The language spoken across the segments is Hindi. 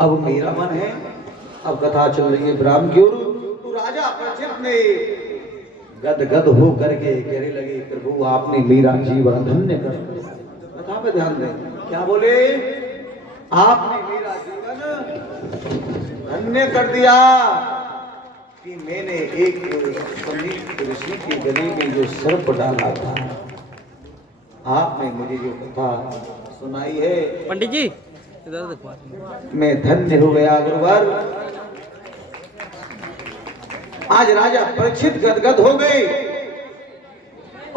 अब मेरा मन है, अब कथा चल रही है ब्राह्म की ओर। तो राजा परीक्षित ने गदगद हो करके कहने लगे, प्रभु आपने मेरा जीवन धन्य कर दिया। कथा पे ध्यान दें, क्या बोले? आपने मेरा जीवन धन्य कर दिया कि मैंने एक पंडित ऋषि के गले में जो सर्प डाला था, आपने मुझे जो कथा सुनाई है, पंडित जी मैं धन्य हो गया गुरुवर। आज राजा परीक्षित गदगद हो गए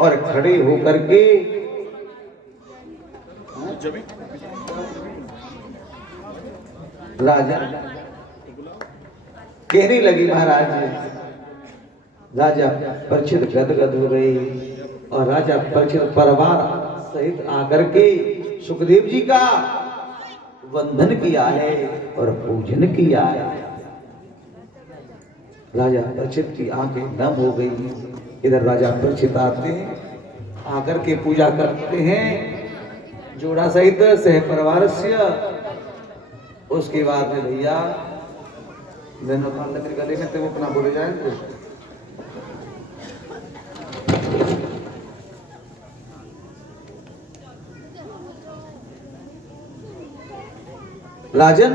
और खड़े होकर के राजा कहने लगी, महाराज राजा परीक्षित गदगद हो गए और राजा परीक्षित परिवार सहित आकर के सुखदेव जी का वंदन किया है और पूजन किया है। राजा परीक्षित की आंखें नम हो गई। इधर राजा परीक्षित आते हैं, आकर के पूजा करते हैं जोड़ा सहित सह परिवार से। उसके बाद में भैया गले में तो अपना बोले जाए तो राजन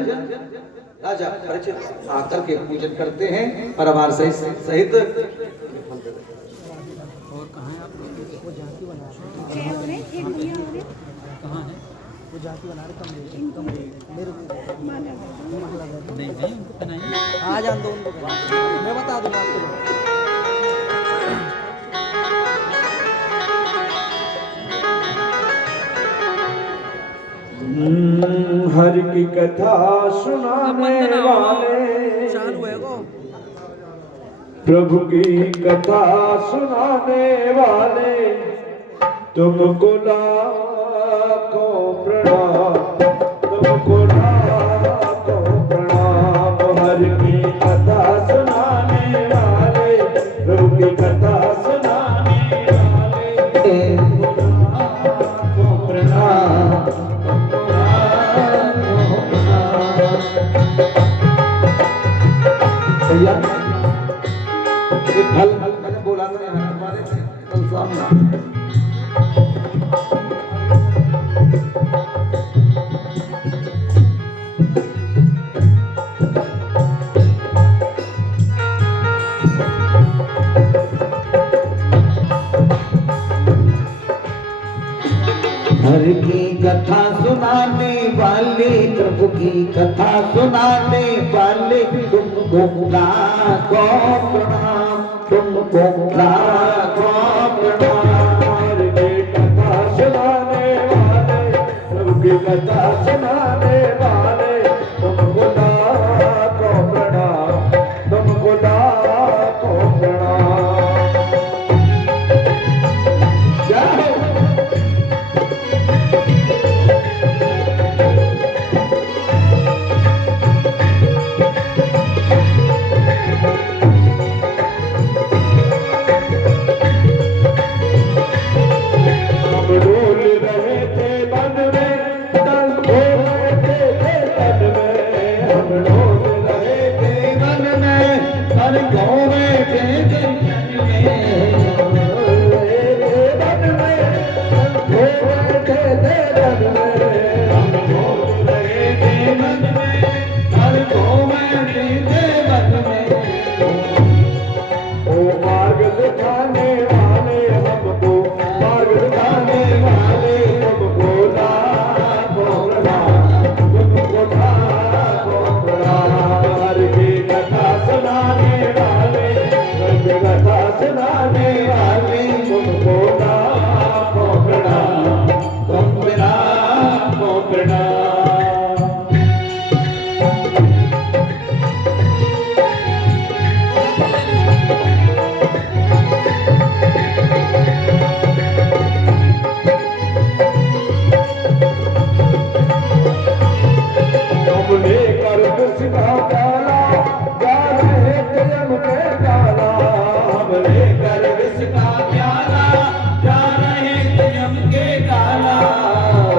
राजा परीक्षित आकर के पूजन करते हैं परिवार सहित। और कहाँ है आप लोग? वो झांकी बना रहे हैं। कहाँ है वो झांकी बना रहे? कमरे मेरे नहीं नहीं उनको पहनाइए। हाँ जान दो उनको, मैं बता दूंगा आपको। हर की कथा सुनाने वाले, प्रभु की कथा सुनाने वाले, तुमको लाखों प्रणाम, तुमको लाखों प्रणाम। हर की कथा सुनाने वाले, प्रभु की कथा सुनाने वाले, तुमको लाखों प्रणाम। भैया फल मैंने बोला था हमारे कल सामने हर की कथा सुनाने वाले, प्रभु की कथा सुनाने वाले, तुमको लाखों प्रणाम, तुमको लाखों प्रणाम। हर की कथा सुनाने वाले, प्रभु की कथा सुनाने वाले, तुमको लाखों प्रणाम, तुमको लाखों प्रणाम।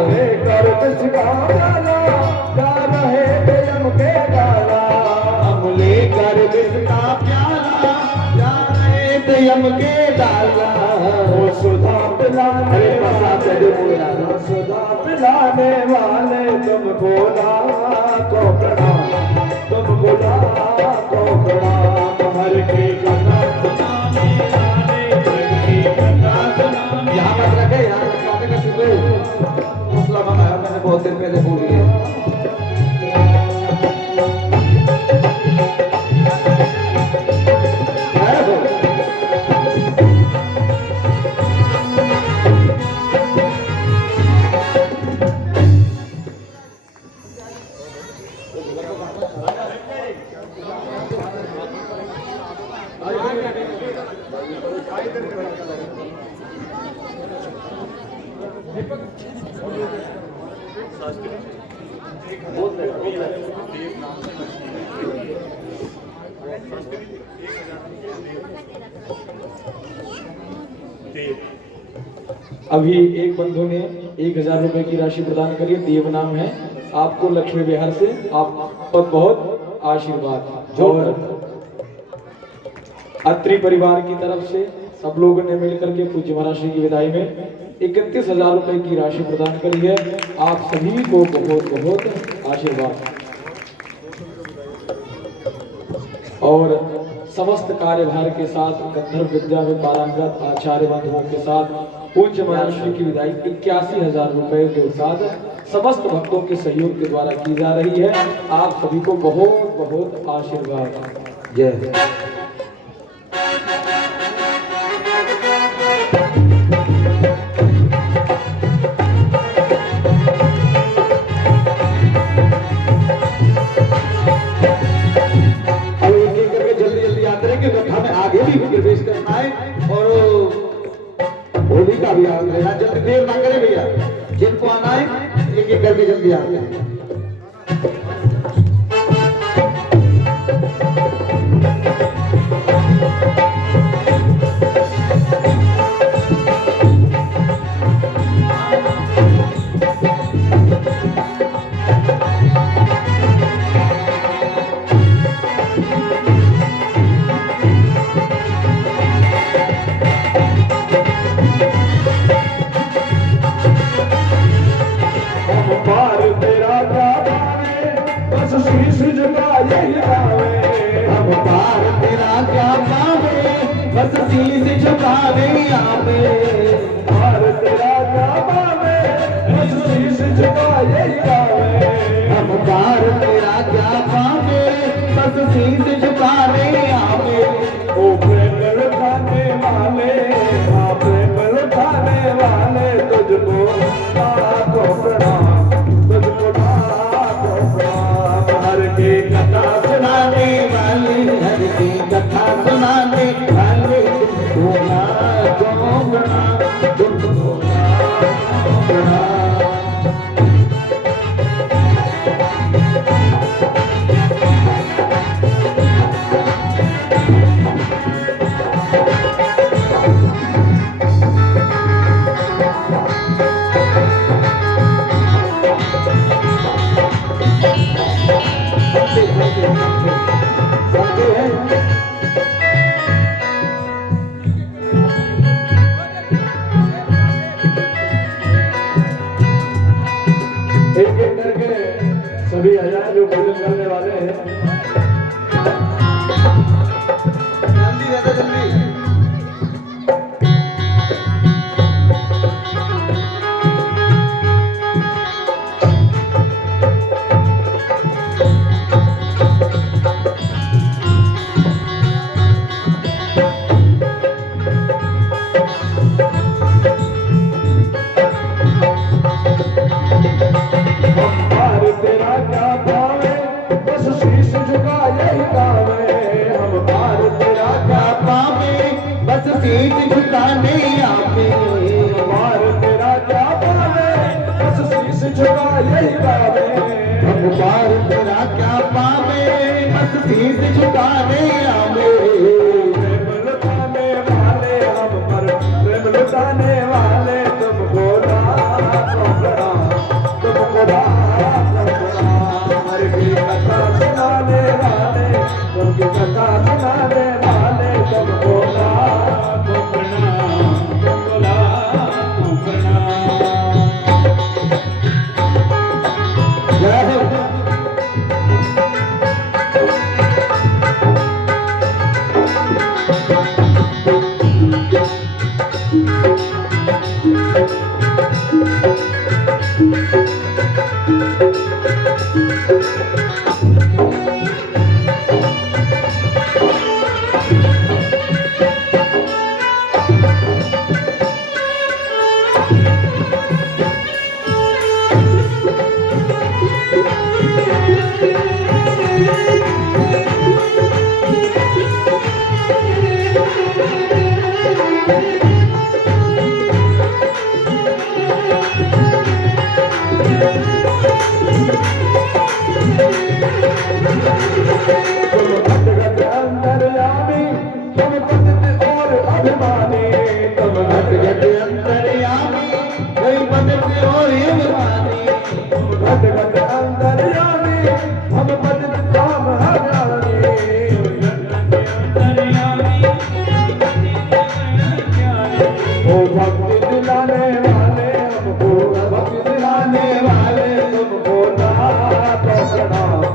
लेकर किसका प्याला जा रहे हम के यम के डाला वो सुधा पिलाने वाले सुधा पिलाने वाले तुम बोला को प्रणाम, तुम बोला को प्रणाम। हर की कथा सुनाने वाले, हर की कथा सुनाने। यहाँ मत रखे, यहाँ रखवाने का शुक्र मसला बनाया मैंने बहुत दिन पहले बोली है। अभी एक बंधु ने 1000 रुपए की राशि प्रदान करी, देव नाम है। आपको लक्ष्मी विहार से आप पर बहुत आशीर्वाद। और अत्रि परिवार की तरफ से सब लोगों ने मिलकर के पूज्य महाराज श्री की विदाई में 31,000 रुपए की राशि प्रदान करी है। आप सभी को बहुत बहुत आशीर्वाद। और समस्त कार्यभार के साथ गंधर्व विद्या में पारंगत आचार्य बंधुओं के साथ पूज्य महाराज श्री की विदाई 81,000 रुपए के साथ समस्त भक्तों के सहयोग के द्वारा की जा रही है। आप सभी को बहुत बहुत आशीर्वाद। जय। आगे भी प्रवेश करना है और होली का भी आनंद लेना। जल्दी देर ना करें भैया, जिनको आना है एक एक करके जल्दी आते हैं। बस शीश झुकावे आवे, और तेरा क्या पावे, बस शीश झुकाए आवे। हम पार तेरा क्या पावे, बस शीश झुकावे आवे। ओ प्रेम लुटाने वाले, हाँ प्रेम लुटाने वाले, तुझको लाखों प्रणाम, तुझको लाखों प्रणाम। हर की कथा सुनाने वाले, हर की कथा सुनाने वाले, बोला गोगना तुमको गोगना। एक एक करके सभी हजार जो भोजन करने वाले हैं, जल्दी रहता जल्दी। शीश झुकाने आवे, मार तेरा क्या पावे, बस शीश झुकाए पावे। हम पार तेरा क्या पावे, बस शीश झुकाने आवे। प्रेम लुटाने वाले हम पर, प्रेम लुटाने वाले तुमको लाखों प्रणाम, तुमको लाखों प्रणाम। हर की कथा सुनाने वाले, तुमकी कथा सुनाने वाले, तुमको लाखों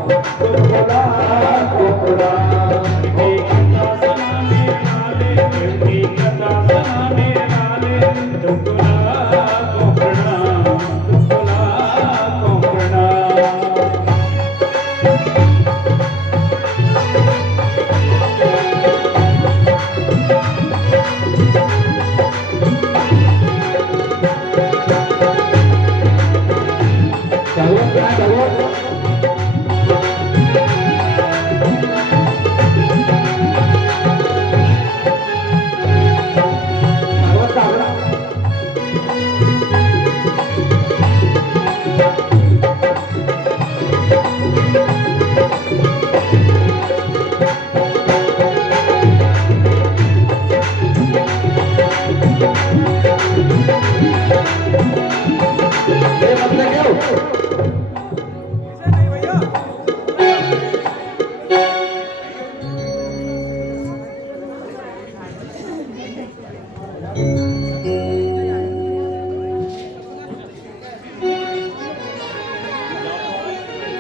तुमको लाखों प्रणाम। सुनाने वाले देवकी कथा सुनाने वाले तुमको लाखों प्रणाम, तुमको लाखों प्रणाम।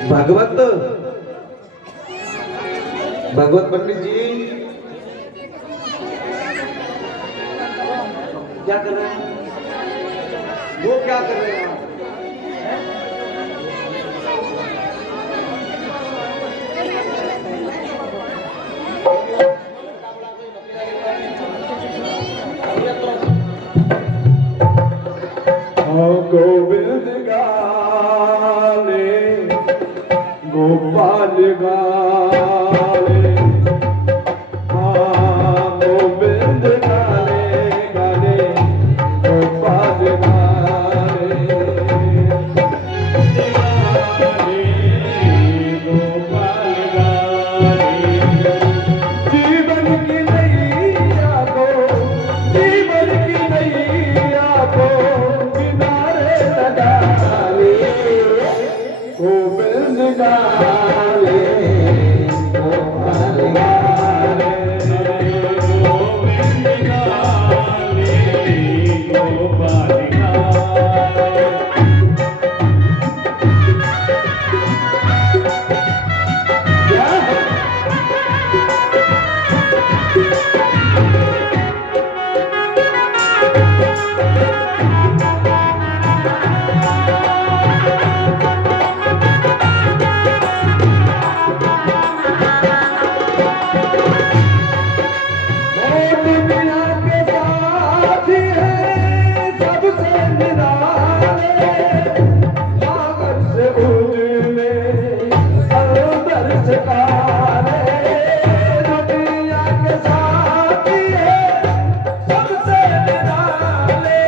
भागवत भागवत पंडित जी क्या कर रहे हैं? वो क्या कर रहे हैं? गोविंद गाले गोपाल गाले, हाँ गोविंद गाले गाले गोपाल गाले। गोपाल गाले जीवन की नैया को, जीवन की नैया को किनारे लगा ले। गोविंद गाले गोपाल गाले, गोविंद गाले गोपाल गाले। क्या दुनिया के साथी है सबसे निराले, सागर से उजले समुंदर से काले। दुनिया के साथी है सबसे निराले,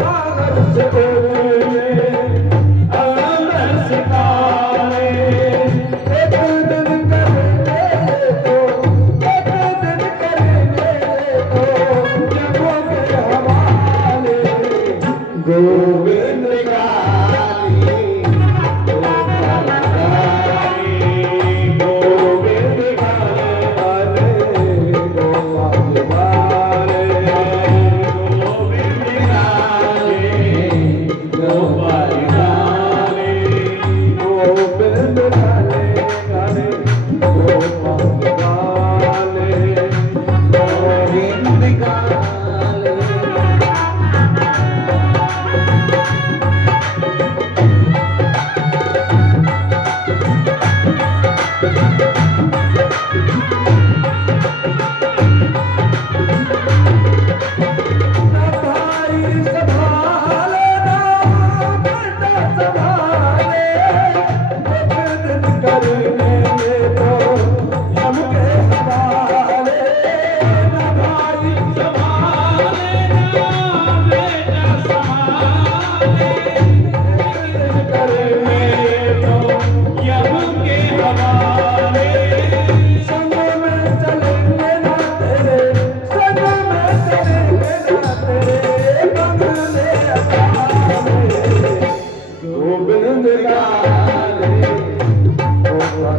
सागर से उजले समुंदर से काले। एक दिन करेंगे तो, एक दिन करेंगे तो जगों के हवाले। गोविंद गाली गोपाल गाली, गोविंद गाले गोपाल गाले, गोविंद गाले गोपाल गाले, गोविंद गाले गाले गोपाल गाले, गोविंद गाले। भाई संभाले ना बेटा संभाले, एक दिन करेंगे तो हमके हवाले। ना भाई संभाले ना बेटा संभाले, एक दिन करेंगे तो यम के हवाले। संग में चलेंगे ना तेरे, संग में चलेंगे ना तेरे बंगले अखाड़े। गोविंद गाले गोपाल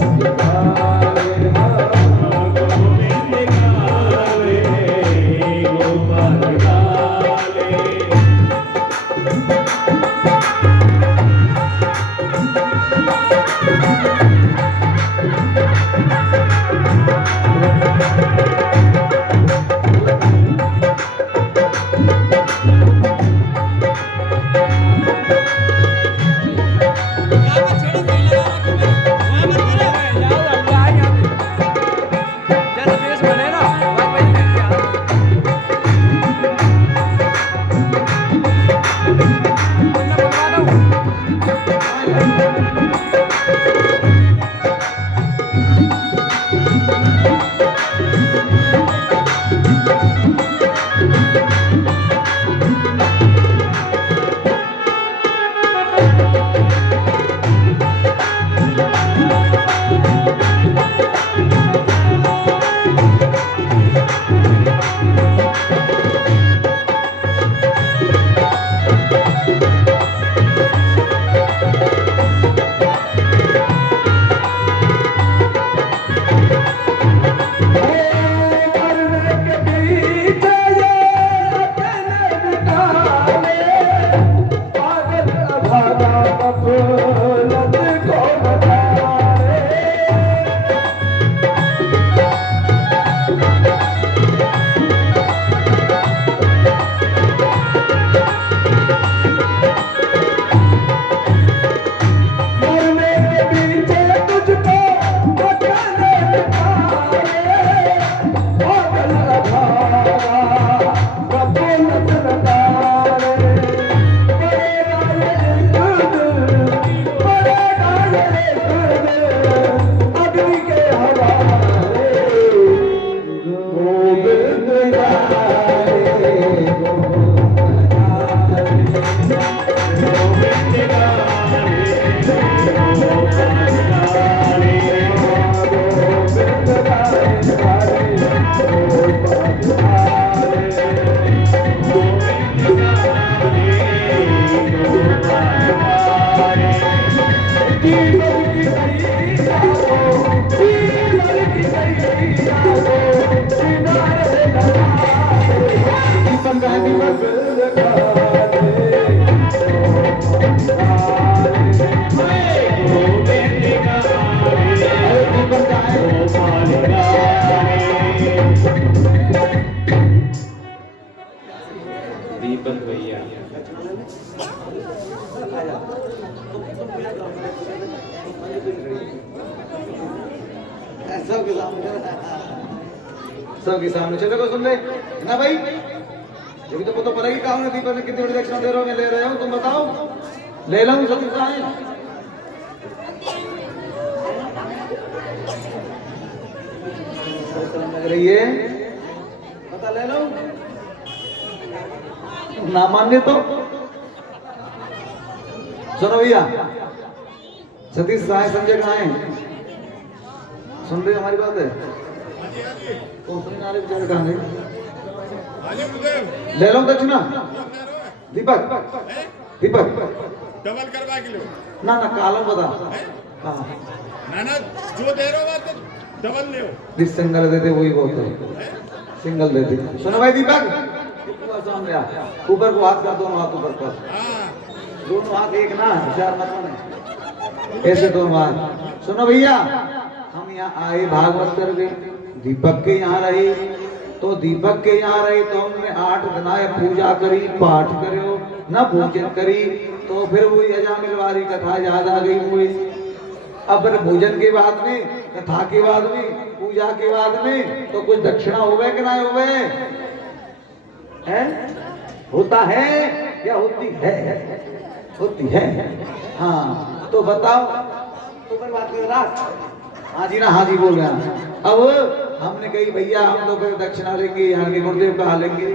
दीपक भैया सबके सामने सबके सामने चलो को सुन ले ना भाई, जब तो पता पड़ेगी कहाँ है दीपक ने कितनी बड़ी दक्षिणा दे रहे हो, मैं ले रहा हूँ, तुम बताओ। ले लो सतीश साहब, लग रही है पता ले लो, ना मान्य तो सुनो भैया। सतीश साहब संजय कहाँ है, सुन रहे हमारी बात है? कौन सुन रहे बेचारे कहाँ है? ले लो दक्षिणा दीपक दीपक डबल करवा के लो ना ना कालम बता कहाँ ना ना जो दे रहे हो तो डबल ले जिस सिंगल देते वही बहुत है, सिंगल देते। सुनो भाई दीपक सामने आ, ऊपर को हाथ कर, दोनों हाथ ऊपर कर, दोनों हाथ एक ना, चार मत बने ऐसे दोनों हाथ। सुनो भैया, हम यहाँ आए भागवत करके, दीपक के यहाँ रहे तो दीपक के यहाँ रहे तो हमने 8 दिन आए पूजा करी, पाठ करो न भोजन करी, तो फिर वही अजामिल वाली कथा याद आ गई हुई। अब फिर भोजन के बाद में, कथा के बाद में, पूजा के बाद में तो कुछ दक्षिणा हो गए कि नहीं हो गए? है होता है या होती है? होती है। हाँ तो बताओ, ऊपर बात कर रहा, हाँ जी ना हाँ जी बोल रहे हैं। अब हमने कही भैया हम तो फिर दक्षिणा लेंगे, यहाँ के गुरुदेव कहा लेंगे,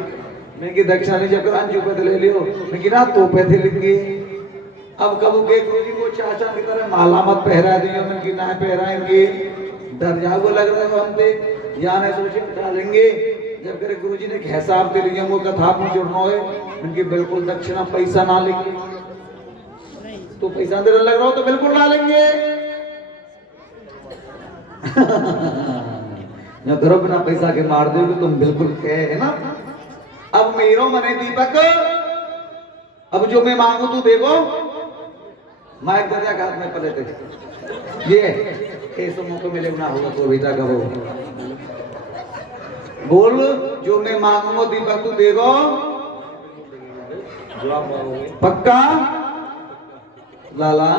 मैं की दक्षिणा नहीं जब 5 रुपए ले लियो, मैं की ना 2 पैसे लेंगे। अब कबू के गुरु जी को चाचा की तरह माला मत पहरा दियो, मैं की ना पहराएंगे, डर जाओ लग रहे हो हमसे, यहाँ नहीं सोचे उठा लेंगे। जब करे गुरु जी ने हिसाब दे लिया वो कथा में जुड़ना है, उनकी बिल्कुल दक्षिणा पैसा ना लेंगे, तो पैसा देने लग रहा हो तो बिल्कुल ना लेंगे। न करो बिना पैसा के मार दोगे तुम, बिल्कुल है ना। अब मेरो मने दीपक, अब जो मैं मांगू तू देखो, माइक दे हाथ में पड़े थे ये ऐसा मौका मिले ना होगा तो बेटा कहो बोल जो मैं मांगूंगा दीपक तू देगो पक्का लाला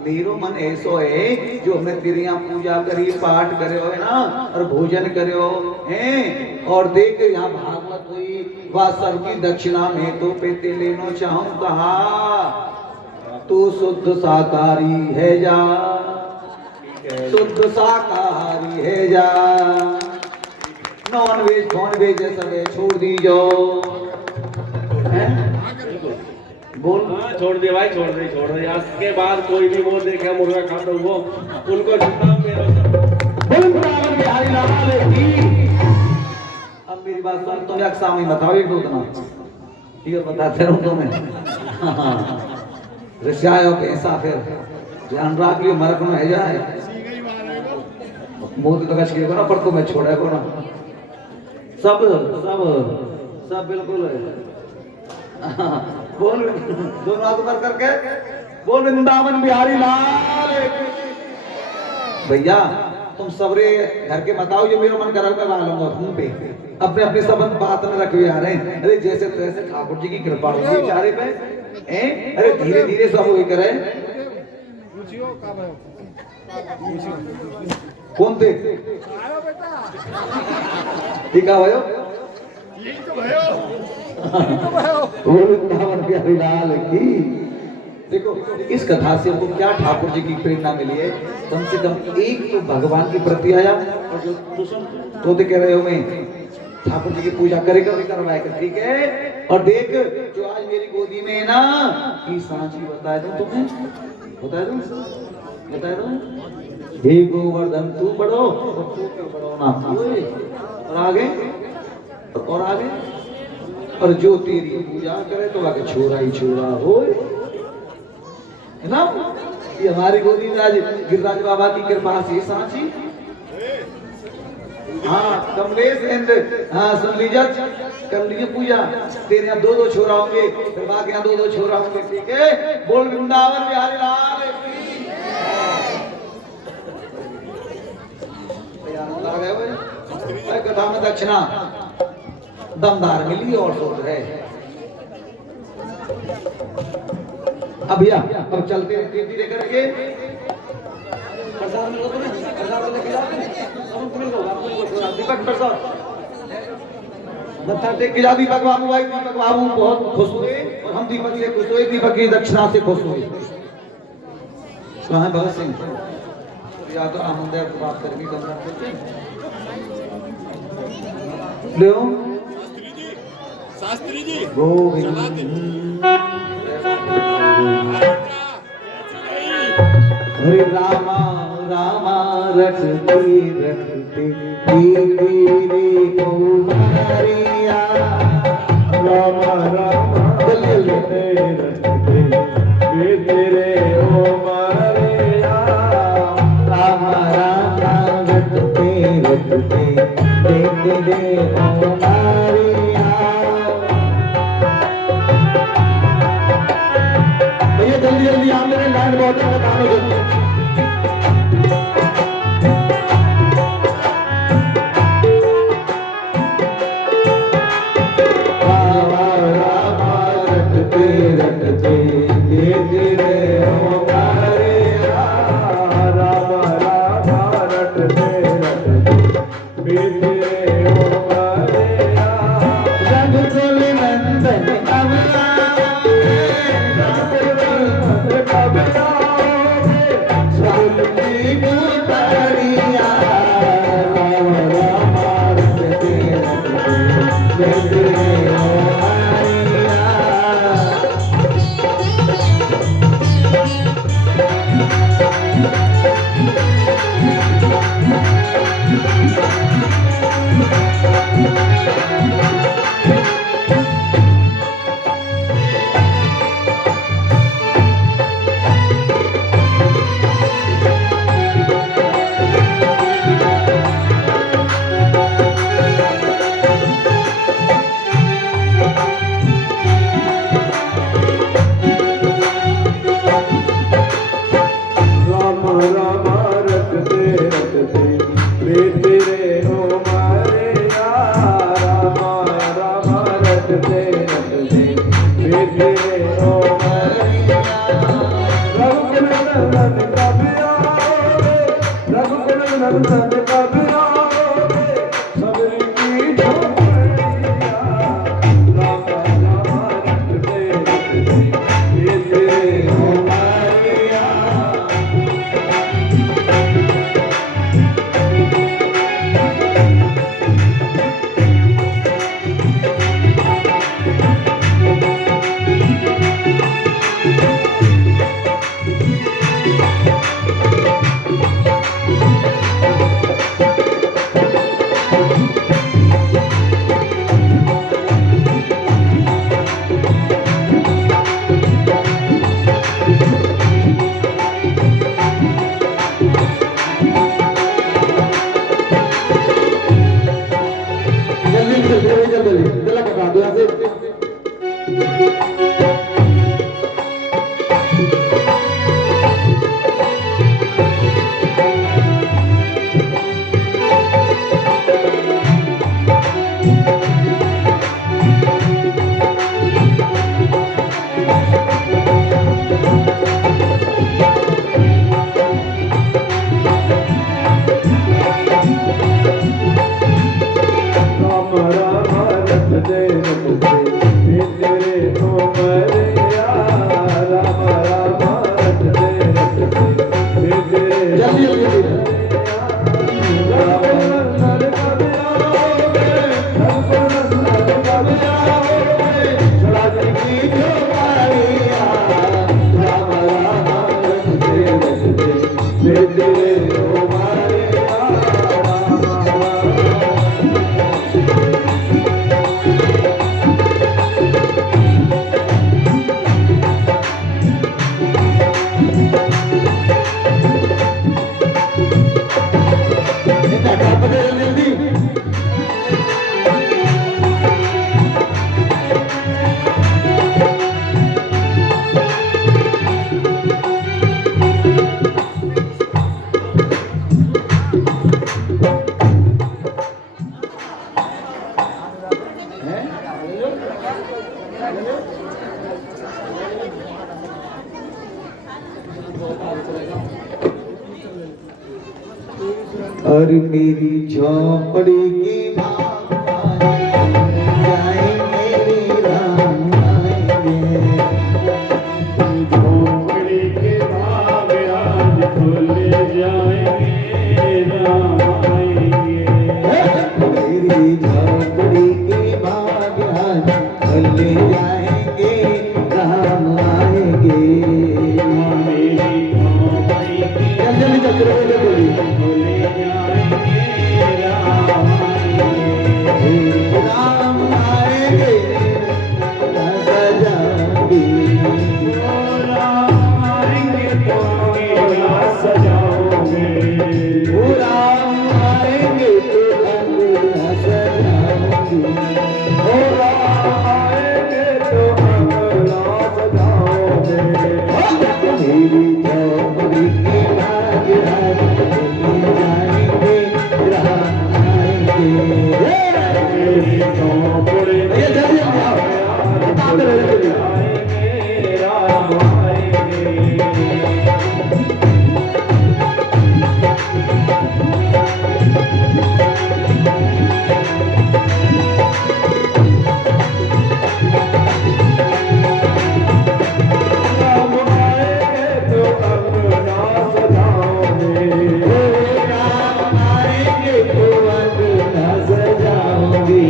मेरो मन ऐसो है जो मैं तेरी यहाँ पूजा करी पाठ करे हो है ना और भोजन करे हो हैं और देख यहाँ भागवत हुई वह सर की दक्षिणा में तो पेते लेनो चाहूं कहा तू शुद्ध शाकाहारी है जा शुद्ध शाकाहारी है जा नॉन वेज सब छोड़ दीजो बोल हाँ छोड़ दे भाई छोड़ दे आज के बाद कोई भी वो देखे मुर्गा खाता हुआ उनको जितना मेरा बोल ब्राह्मण बिहारी लाल की अब मेरी बात सुन तुम एक सामने बताओ एक दो तना ये बताते रहूं तुम्हें रशिया पैसा फिर ध्यान रख लियो मरक में है जाए मोदी तो कछ के ना पर को मैं छोड़ा को ना सब सब सब बिल्कुल बोल दोनों हाथ ऊपर करके बोल वृंदावन बिहारी लाल भैया तुम सबरे घर के बताओ ये मेरा मन करा करवा लूंगा फोन पे अपने अपने संबंध बात में रखे आ रहे हैं अरे जैसे तैसे ठाकुर जी की कृपा होगी बेचारे पे अरे धीरे धीरे सब वही करे कौन थे ठीक है भाई यही तो भयो वृंदावन बिहारी लाल की देखो इस कथा से हमको क्या ठाकुर जी की प्रेरणा मिली है कम से कम एक तो भगवान के प्रति आया और जो तो कह रहे हो मैं ठाकुर जी की पूजा करेगा करवाएगा ठीक है और देख जो आज मेरी गोदी में है ना कि सांची बताया दूं तुम्हें बताया दूं हे गोवर्धन तू बढ़ो और तू क्यों बढ़ो ना और आगे और जो तेरी पूजा करे तो आगे छोरा ही छोरा हो है ना ये हमारी गोदी में आज गिरिराज बाबा की कृपा से सांची हाँ कमलेश एंड हाँ सुन लीजिए कर लीजिए पूजा तेरे यहाँ दो छोरा होंगे फिर बाकी यहाँ दो छोरा होंगे ठीक है बोल वृंदावन बिहारी लाल की तैयार गए भाई कथा में दक्षिणा दमदार मिली और सोच रहे अब भैया अब चलते हैं धीरे धीरे करके प्रसाद मिल गया तुम्हें प्रसाद लेके जाते हैं मिल गया दीपक प्रसाद मत्था टेक के जा दीपक बाबू भाई दीपक बाबू बहुत खुश हुए और हम दीपक से खुश हुए दीपक की दक्षिणा से खुश हुए कहाँ है भगत सिंह या तो आनंद है बात करनी कम करते ले शास्त्री जी गोविंद हरे रामा रामा रटते रटते धीरे कुमारिया रामा रामा रटते रटते तेरे ओ मारिया रामा रामा रटते रटते तेरे ओ मारिया जल्दी जल्दी आप मेरे लाइन बहुत काम हो रटते रटते धीरे हो राम राम रटते रटते रघुकुल नंदन अवतार संकुल नंदन कब आओगे सबरी की झोपड़िया राम राम रटते ये तेरे हो मारिया और मेरी झोपड़ी की जाएंगे राम आएंगे झोपड़ी के भाग आज खुल जाएंगे राम आएंगे मेरी झोपड़ी की भाग आज खुल जाएंगे राम आएंगे मेरी झोपड़ी के जल्दी चल बोली खुल जाएंगे राम आएंगे राम आएंगे सजाएंगे राम आएंगे तो मेरा सजाओगे राम आएंगे तो अंगना सजाऊंगी ओ राम आएंगे तो अंगना सजाओगे मेरी झोपड़ी की भाग आज खुल जाएंगे राम आएंगे मेरी झोपड़ी ये जल्दी आओ बताते रहे जल्दी आएंगे राम आएंगे राम आएंगे तो अंगना सजाओगे राम आएंगे तो अंगना सजाऊंगी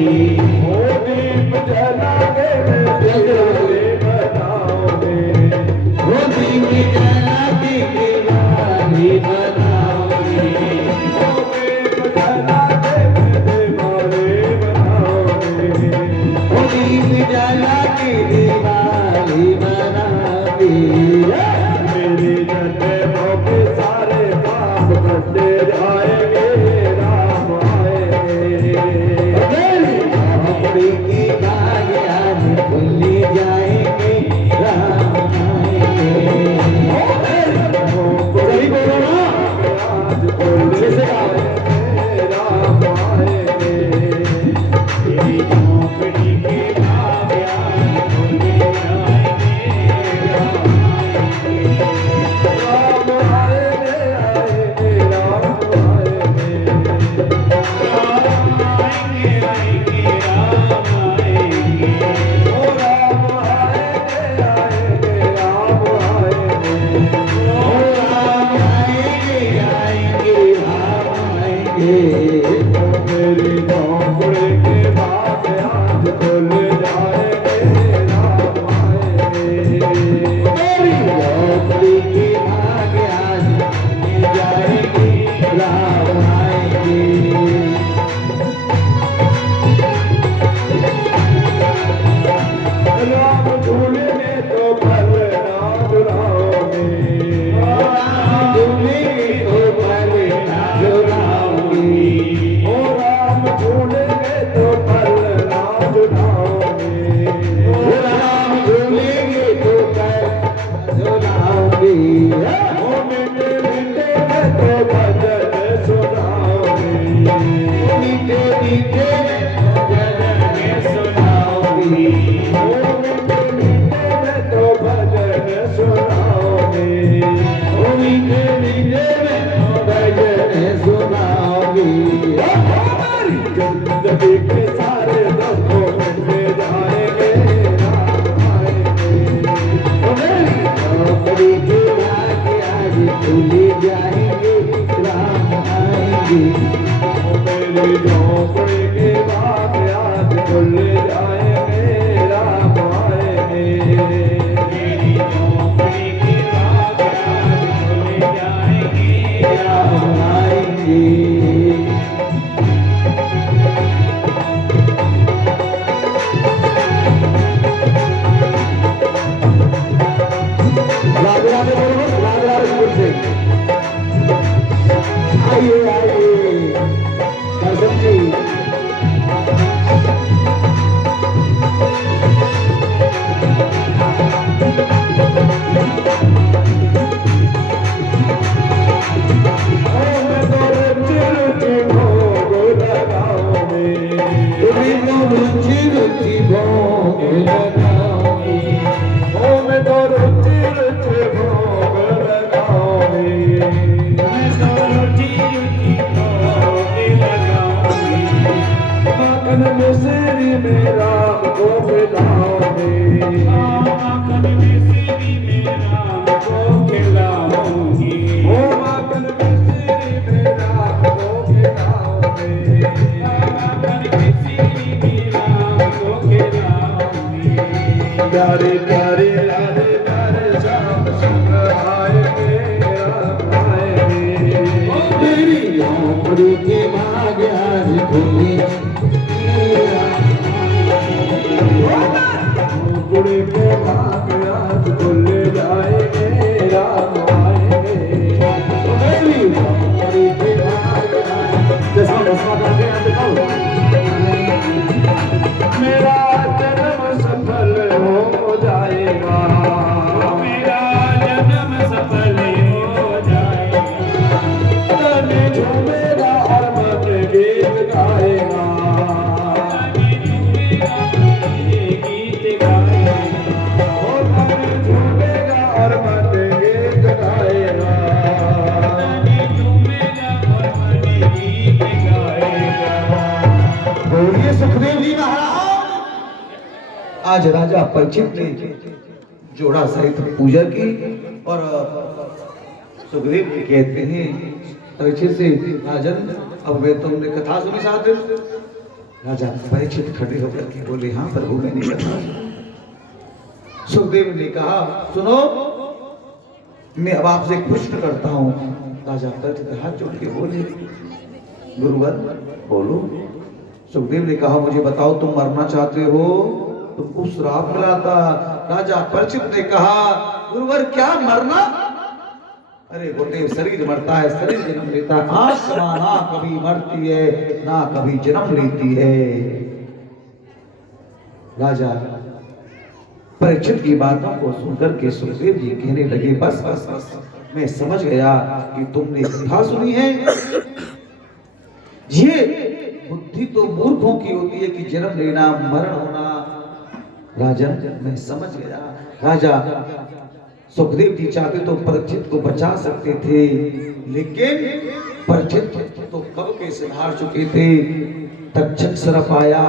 ओ दीप जलागे दिलवाले बनाओगे वो दीप जला के दीवानी बनाऊंगी ओ दीप जलागे दिलवाले बनाओगे वो दीप जला के दीवानी बनाऊंगी मेरी जटे के सारे पाप कटे जाएंगे राम आएंगे झोपड़ी की भाग आज खुल जाएंगे राम आएंगे सही बोलो ना आज बोले से आओ राम आएंगे मेरी झोपड़ी के भाग आज खुल जाएंगे राम आएंगे राम आएंगे आएंगे राम जाएंगे, मेरी झोंपड़ी के बाद आज खुल जाएंगे, राम आएंगे। मेरी झोपड़ी की आग आज खुल जाएगी, राम आएंगे। राम झूलेंगे तो फल ना झुलाओगे, राम झूलेंगे तो फल ना झुलाओगे, ओ राम झूलेंगे तो फल ना झुलाओगे, राम झूलेंगे तो फल झुलाओगे। ओ मीठे मीठे में तो भजन सुनाओगे, मीठे मीठे भजन सुनाओगे, ओ मीठे मीठे में तो भजन सुनाओगे, ओ मीठे मीठे भजन सुनाओगे। जिंदगी के सारे दुखों मिट जाएंगे, राम आएंगे। ओ मेरी झोपड़ी की आग आज खुल जाएंगे, राम आएंगे। ओ मेरी झोंपड़ी के बाद आज खुल जाएंगे, राम आएंगे। मेरी झोंपड़ी के बाद आज खुल जाएंगे, राम आएंगे। राधे राधे बोलो, राधे राधे बोल से। आइए आइए दर्शन जी। मैं तो रुचि रुचि भोग लगाऊंगी, तुम्हें तो रुचि रुचि भोग लगाऊंगी, ओ मैं तो रुचि रुचि भोग लगाऊंगी, मैं तो रुचि रुचि भोग लगाऊंगी। माखन मिश्री में राम को खिलाऊंगी, माखन मिश्री में राम को खिलाऊंगी, ओ माखन मिश्री में राम को खिलाऊंगी, माखन मिश्री में राम को खिलाऊंगी। प्यारे प्यारे राधे प्यारे श्याम संग आएंगे, राम आएंगे। मेरी झोपड़ी की आग आज खुली, झोपड़ी के भाग आज खुल जाएंगे, राम आएंगे। मेरी झोपड़ी की आग आज दसवां करके यहाँ दिखाओ। मेरा जन्म सफल हो जाएगा, मेरा जन्म सफल हो जाएगा। तन झूमेगा और मन गीत गाएगा, गीत गाएगा। ओ तन झूमेगा और मन गीत गाएगा, झूमेगा और मन गीत गाएगा। बोलिए सुखदेव जी महाराज। आज राजा परीक्षित ने जोड़ा सहित पूजा की और सुखदेव जी कहते हैं परीक्षित से, राजन अब वे तुमने कथा सुनी साथ दिन। राजा परीक्षित खड़े होकर के बोले, हाँ प्रभु मैंने कथा सुनी। सुखदेव ने कहा, सुनो मैं अब आपसे एक प्रश्न करता हूँ। राजा परीक्षित हाथ जोड़ के बोले, गुरुवर बोलो। सुखदेव ने कहा, मुझे बताओ तुम मरना चाहते हो, तुमको श्राप मिला था। राजा परीक्षित ने कहा, गुरुवर क्या मरना? अरे बेटे शरीर मरता है, शरीर जन्म लेता है, आत्मा ना कभी मरती है ना कभी जन्म लेती है। राजा परीक्षित की बातों को सुनकर के सुखदेव जी कहने लगे, बस बस बस मैं समझ गया कि तुमने कथा सुनी है। ये बुद्धि तो मूर्खों की होती है कि जन्म लेना मरण होना। राजन मैं समझ गया। राजा सुखदेव जी चाहते तो परीक्षित को बचा सकते थे, लेकिन परीक्षित तो कब के से हार चुके थे। तक्षक सरप आया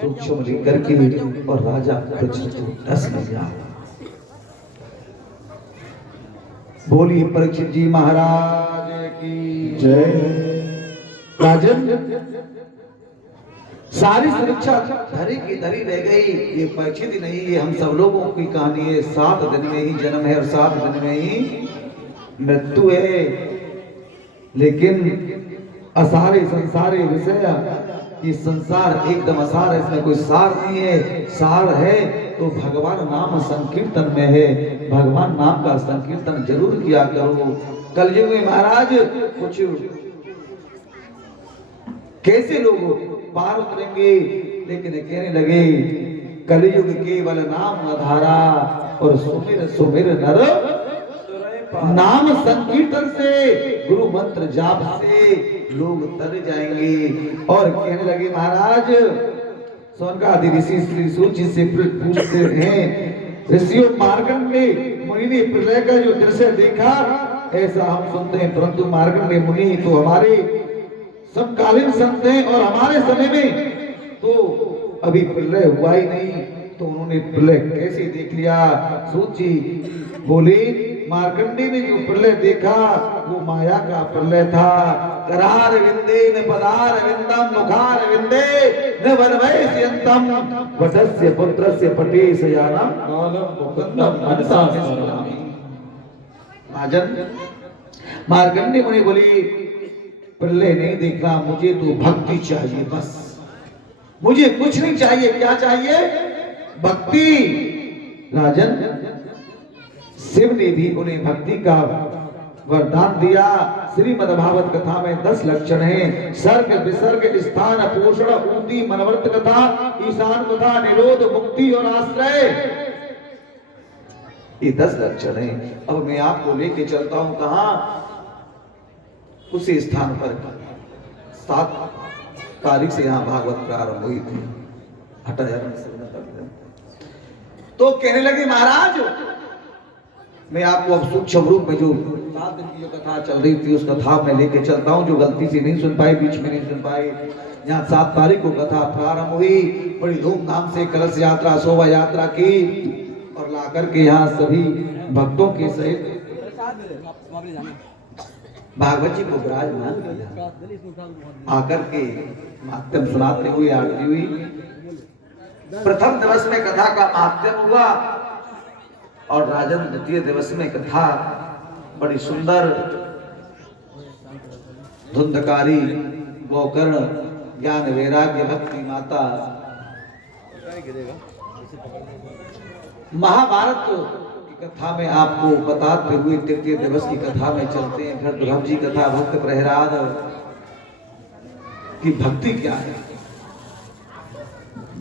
सूक्ष्म लेकर के और राजा परीक्षित को डस लिया। बोलिए परीक्षित जी महाराज की जय। राजन सारी सुरक्षा धरी की धरी रह गई। ये परीक्षित ही नहीं, ये हम सब लोगों की कहानी है। 7 दिन में ही जन्म है और 7 दिन में ही मृत्यु है। लेकिन असारे संसारे विषय, ये संसार एकदम असार है, इसमें कोई सार नहीं है। सार है तो भगवान नाम संकीर्तन में है। भगवान नाम का संकीर्तन जरूर किया करो। कलयुग में महाराज कुछ कैसे लोग पार उतरेंगे, लेकिन कहने लगे कलयुग केवल नाम आधारा और सुमिर सुमिर नर नाम संकीर्तन से, गुरु मंत्र जाप से लोग तर जाएंगे। और कहने लगे महाराज सोनकादि ऋषि श्री सूर्य से पूछते हैं, ऋषियों मार्कंडे मुनि ने प्रलय का जो दृश्य देखा ऐसा हम सुनते हैं, परंतु मार्कंडे मुनि तो हमारे समकालीन संत हैं और हमारे समय में तो अभी प्रलय हुआ ही नहीं, तो उन्होंने प्रलय कैसे देख लिया। सूत जी बोले मार्कंडे ने जो प्रलय देखा वो माया का प्रलय था। करार विंदे न पदार विंदम मुखार विंदे न वनवैस्यंतम वटस्य पुत्रस्य पटेशयानम कालम मुकुंदम मनसा स्मरामि। राजन मार्कंडे मुनि बोली प्रलय नहीं देखना, मुझे तो भक्ति चाहिए, बस मुझे कुछ नहीं चाहिए। क्या चाहिए? भक्ति। राजन शिव ने भी उन्हें भक्ति का वरदान दिया। श्रीमद् भागवत कथा में 10 लक्षण हैं। सर्ग विसर्ग स्थान पोषण ऊती मनवर्त कथा ईशान कथा निरोध मुक्ति और आश्रय, ये 10 लक्षण हैं। अब मैं आपको लेके चलता हूं कहां? उसी स्थान पर 7 तारीख से यहाँ भागवत प्रारंभ हुई थी। तो कहने लगे महाराज मैं आपको अब सूक्ष्म रूप में जो 7 दिन की जो कथा चल रही थी उस कथा में लेके चलता हूँ, जो गलती से नहीं सुन पाई, बीच में नहीं सुन पाई। यहाँ 7 तारीख को कथा प्रारंभ हुई, बड़ी धूमधाम से कलश यात्रा शोभा यात्रा की और लाकर के यहाँ सभी भक्तों के सहित भागवत जी को विराजमान किया। आकर के माध्यम सुनाते हुए आरती हुई। प्रथम दिवस में कथा का माध्यम हुआ और राजन द्वितीय दिवस में कथा बड़ी सुंदर धुंधकारी गोकर्ण ज्ञान वैराग्य भक्ति माता महाभारत की कथा में आपको बताते हुए तृतीय दिवस की कथा में चलते हैं। फिर ध्रुव जी कथा भक्त प्रहलाद की भक्ति क्या है।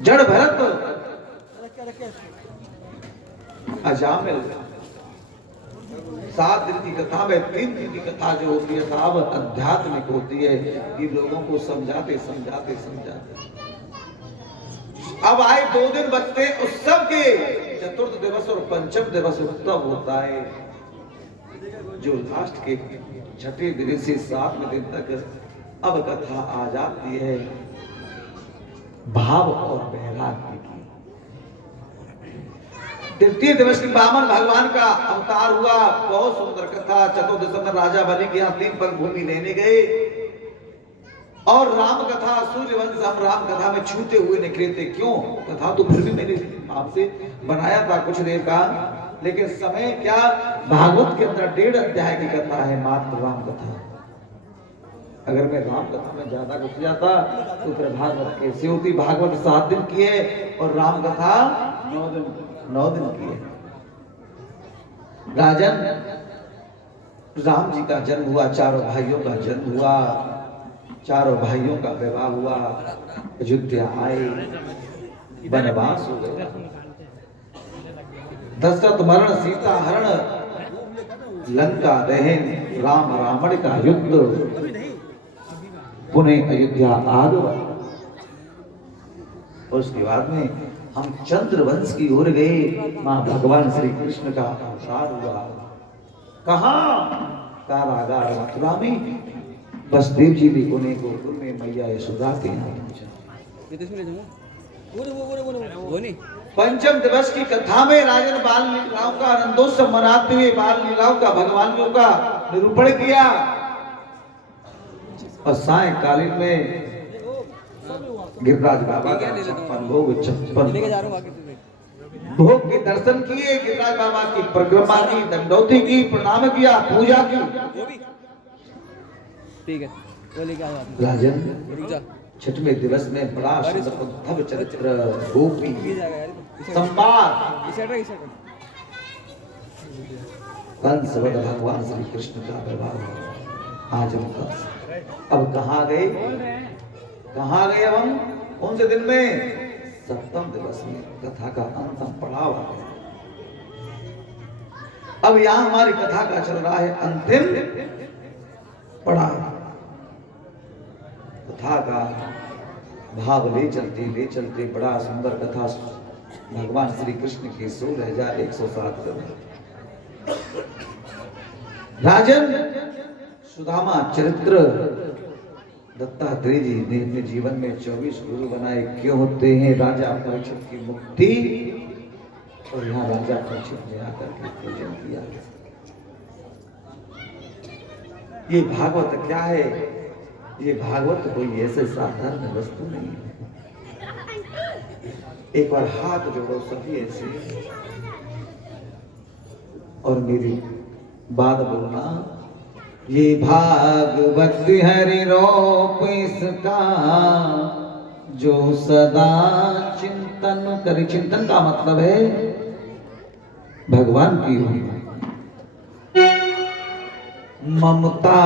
जड़ भरत अजामिल 7 दिन की कथा में 3 दिन की कथा जो होती है साहब आध्यात्मिक होती है। ये लोगों को समझाते समझाते समझाते अब आए 2 दिन बचते उत्सव के। चतुर्थ दिवस और पंचम दिवस उत्सव होता है, जो लास्ट के छठे दिन से 7वें दिन तक अब कथा आ जाती है भाव और वैराग्य की। तृतीय दिवस की वामन भगवान का अवतार हुआ, बहुत सुंदर कथा। चतुर्दश में राजा बने के यहाँ 3 पग भूमि लेने गए और राम कथा सूर्यवंश हम राम कथा में छूते हुए निकले थे। क्यों? कथा तो फिर भी मैंने आपसे बनाया था कुछ देर का, लेकिन समय क्या भागवत के अंदर 1.5 अध्याय की कथा है मात्र राम कथा। अगर मैं राम कथा में ज्यादा घुस जाता तो फिर भागवत कैसे होती। भागवत 7 दिन की है और राम कथा 9 दिन की है। राजन राम जी का जन्म हुआ, चारों भाइयों का जन्म हुआ, चारों भाइयों का विवाह हुआ, अयोध्या आए, वनवास हो गया, दशरथ मरण, सीता हरण, लंका दहन, राम रावण का युद्ध, पुनः अयोध्या आगमन। और उसके बाद में हम चंद्रवंश की ओर गए। मां भगवान श्री कृष्ण का अवतार हुआ। कहाँ? कारागार मथुरा में वसुदेव जी भी उन्हें गोकुल में मैया यशोदा के यहाँ पंचम दिवस की कथा में राजन बाल लीलाओं का आनंदोत्सव मनाते हुए बाल लीलाओं का भगवान का निरूपण किया और सायकालीन में गिरिराज बाबा का 56 भोग 56 लेके जा रहा हूँ आगे से। भोग के दर्शन किए, गिरिराज बाबा की परिक्रमा की, दंडौती की, प्रणाम किया, पूजा की। वो भी ठीक है, वो लेके आ जाओ। राजन रुक जा, छठवें दिवस में बड़ा सुंदर उद्धव चरित्र गोपी ये जाएगा यार, संवाद इस साइड रख, इस साइड रख। कंस वध भगवान श्री कृष्ण का प्रभाव आज हम कंस। अब कहाँ गए अब हम? कौन से दिन में? 7वें दिवस में कथा का अंतिम पड़ाव आ गया। अब यहाँ हमारी कथा का चल रहा है अंतिम पड़ाव। कथा का भाव ले चलते बड़ा सुंदर कथा भगवान श्री कृष्ण की 16,107 करोड़। राजन सुदामा चरित्र दत्तात्रेय जी ने अपने जीवन में 24 गुरु बनाए। क्यों होते हैं? राजा परीक्षित की मुक्ति, और यहाँ राजा परीक्षित ने आकर के पूजन किया। ये भागवत क्या है? ये भागवत कोई ऐसे साधारण वस्तु नहीं है। एक बार हाथ जोड़ो सभी ऐसे और मेरी बात बोलना। ये भागवत हरि रूप इसका जो सदा चिंतन करे। चिंतन का मतलब है भगवान की हुई ममता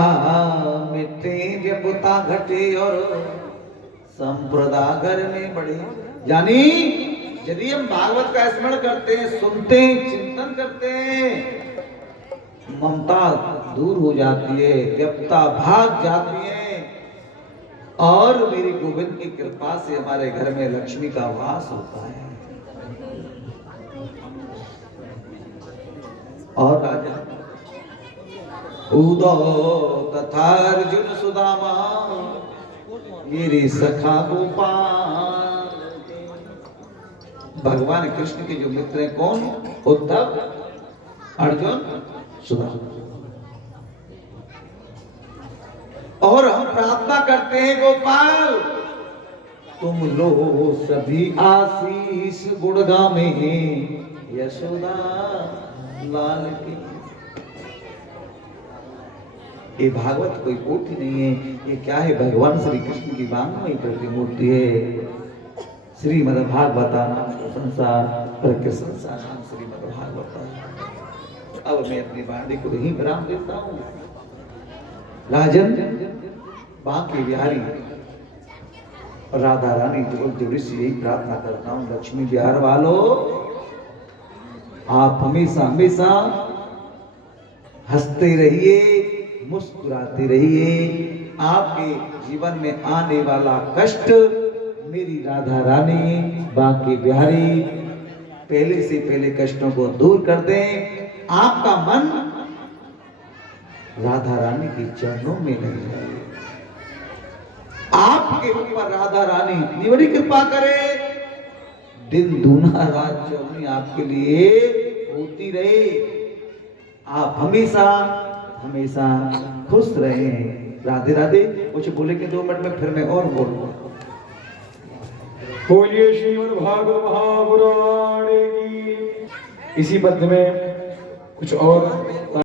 मिटे व्यपुता घटे और संप्रदा घर में बढ़े। यानी यदि हम भागवत का स्मरण करते हैं, सुनते हैं, चिंतन करते हैं, ममता दूर हो जाती है, व्यपता भाग जाती है, और मेरी गोविंद की कृपा से हमारे घर में लक्ष्मी का वास होता है। और राजा उदो तथा अर्जुन सुदामा मेरे सखा गोपाल। भगवान कृष्ण के जो मित्र हैं कौन? उद्धव, अर्जुन, सुदामा। और हम प्रार्थना करते हैं गोपाल तुम लो सभी आशीष गुणगामे यशोदा लाल की। ये भागवत कोई कोटि नहीं है, ये क्या है? भगवान श्री कृष्ण की वांग्मयी प्रतिमूर्ति है। श्रीमद् भागवता नाम संसार पर के संसार नाम श्रीमद् भागवता। अब मैं अपनी वाणी को यहीं विराम देता हूँ। राजन बांके बिहारी राधा रानी जोड़ी से यही प्रार्थना करता हूँ, लक्ष्मी बिहार वालों आप हमेशा हमेशा हंसते रहिए, मुस्कुराते रहिए। आपके जीवन में आने वाला कष्ट मेरी राधा रानी बांके बिहारी पहले से पहले कष्टों को दूर कर दें। आपका मन राधा रानी के चरणों में लग जाए। आपके ऊपर राधा रानी इतनी बड़ी कृपा करे, दिन दूना रात चौगुनी आपके लिए होती रहे। आप हमेशा हमेशा खुश रहें। राधे राधे। कुछ बोले के 2 मिनट में फिर मैं और बोलूंगा। बोलिए श्रीमद् भागवत महापुराण की। इसी पद्य में कुछ और